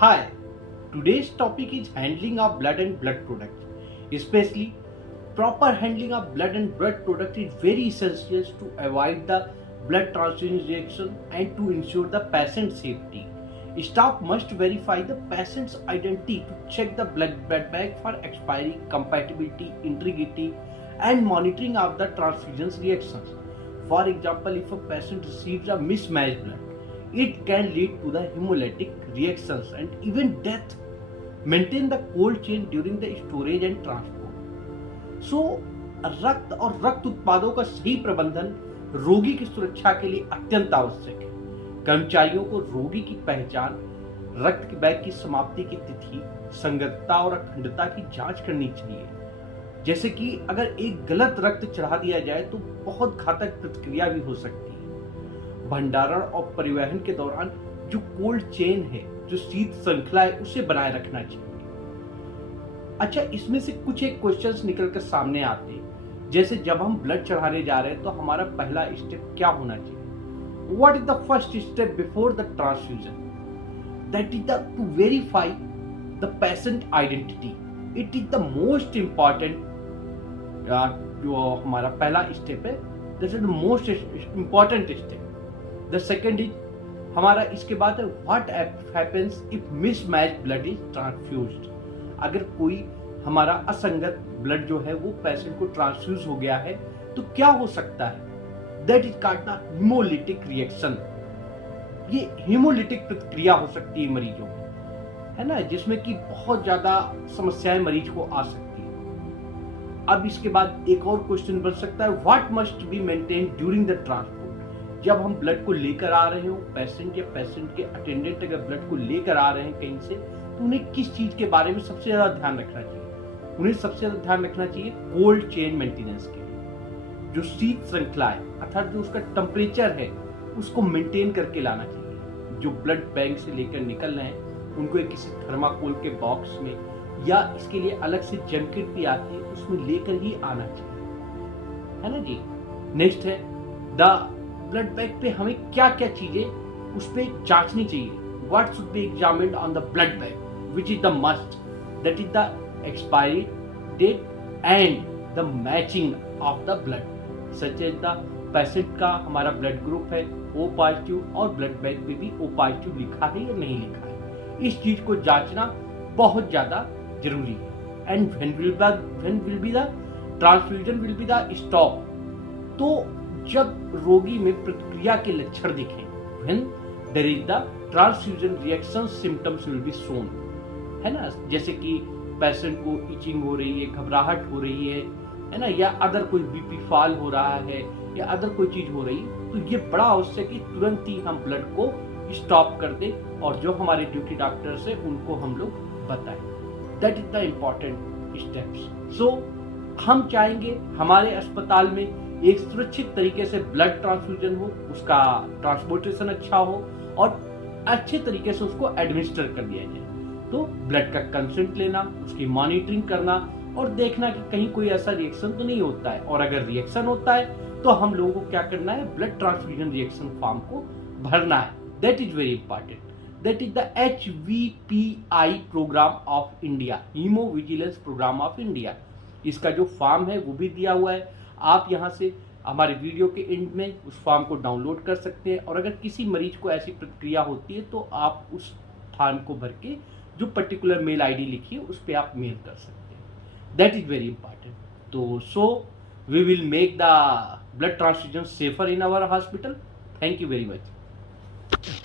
Hi, today's topic is handling of blood and blood products. Especially, proper handling of blood and blood product is very essential to avoid the blood transfusion reaction and to ensure the patient safety. Staff must verify the patient's identity to check the blood bag for expiry, compatibility, integrity, and monitoring of the transfusion reactions. For example, if a patient receives a mismatched blood, it can lead to the hemolytic reactions and even death. Maintain the cold chain during the storage and transport. So, रक्त और रक्त उत्पादों का सही प्रबंधन रोगी की सुरक्षा के लिए अत्यंत आवश्यक है। कर्मचारियों को रोगी की पहचान, रक्त बैग की समाप्ति की तिथि, संगतता और अखंडता की जांच करनी चाहिए। जैसे कि अगर एक गलत रक्त चढ़ा दिया जाए तो बहुत घातक प्रतिक्रिया भी हो सकती है। भंडारण और परिवहन के दौरान जो कोल्ड चेन है, जो शीत श्रृंखला है, उसे बनाए रखना चाहिए। अच्छा, इसमें से कुछ एक क्वेश्चंस निकल कर सामने आते हैं, जैसे जब हम ब्लड चढ़ाने जा रहे हैं तो हमारा पहला स्टेप क्या होना चाहिए? What is the first step before the transfusion? That is to verify the patient identity. It is the most important जो हमारा पहला स्टेप है, that is the most important step. The second is हमारा इसके बाद है what happens if mismatched blood is transfused. अगर कोई हमारा असंगत ब्लड जो है वो पेशेंट को ट्रांसफ्यूज हो गया है तो क्या हो सकता है? That is called the haemolytic reaction. ये हेमोलिटिक प्रतिक्रिया हो सकती है मरीजों में, है ना, जिसमें कि बहुत ज्यादा समस्याएं मरीज को आ सकती है। अब इसके बाद एक और क्वेश्चन बन सकता है, what must be maintain during the transport. जब हम ब्लड को लेकर आ रहे हो, पेशेंट या पेशेंट के अटेंडेंट अगर ब्लड को लेकर आ रहे हैं कहीं से, तो उन्हें किस चीज के बारे में सबसे ज्यादा ध्यान रखना चाहिए? उन्हें सबसे ज्यादा ध्यान रखना चाहिए कोल्ड चेन मेंटेनेंस के लिए। जो शीत श्रृंखला है, अर्थात जो उसका टेम्परेचर है, उसको मेंटेन करके लाना चाहिए। जो ब्लड बैंक से लेकर निकल रहे हैं उनको एक किसी थर्माकोल के बॉक्स में या इसके लिए अलग से जैकेट भी आती है, उसमें लेकर ही आना चाहिए, है ना जी। नेक्स्ट है द ब्लड बैंक पे हमें क्या क्या चीजें उस पर जांचनी चाहिए। What should be examined on the blood bank, which is the must, that is the expiry date and the matching of the blood, such as the patient का हमारा ब्लड ग्रुप है O पॉजिटिव और blood bank पे भी O positive लिखा है या नहीं लिखा है। इस चीज को जांचना बहुत ज्यादा जरूरी है। And when will be the transfusion will be the stop। तो जब रोगी में प्रतिक्रिया के लक्षण दिखें, when there is the transfusion reaction symptoms will be shown, है ना, जैसे कि पेशेंट को इचिंग हो रही है, घबराहट हो रही है ना, या अदर कोई बीपी फॉल हो रहा है या अदर कोई चीज हो रही है, तो ये बड़ा आवश्यक है कि तुरंत ही हम ब्लड को स्टॉप कर दें और जो हमारे ड्यूटी डॉक्टर्स है उनको हम लोग बताएं। That is the important steps. So हम चाहेंगे हमारे अस्पताल में एक सुरक्षित तरीके से ब्लड ट्रांसफ्यूजन हो, उसका ट्रांसपोर्टेशन अच्छा हो और अच्छे तरीके से उसको एडमिनिस्टर कर दिया जाए। तो ब्लड का कंसेंट लेना, उसकी मॉनिटरिंग करना और देखना कि कहीं कोई ऐसा रिएक्शन तो नहीं होता है, और अगर रिएक्शन होता है तो हम लोगों को क्या करना है, ब्लड ट्रांसफ्यूजन रिएक्शन फॉर्म को भरना है। That is very important. That is the HVPI programme of India, haemovigilance programme of India. इसका जो फॉर्म है वो भी दिया हुआ है। आप यहाँ से हमारे वीडियो के एंड में उस फॉर्म को डाउनलोड कर सकते हैं, और अगर किसी मरीज को ऐसी प्रतिक्रिया होती है तो आप उस फॉर्म को भर के जो पर्टिकुलर मेल आईडी लिखी है उस पर आप मेल कर सकते हैं। That is very important. तो so we will make the blood transfusion safer in our hospital. Thank you very much.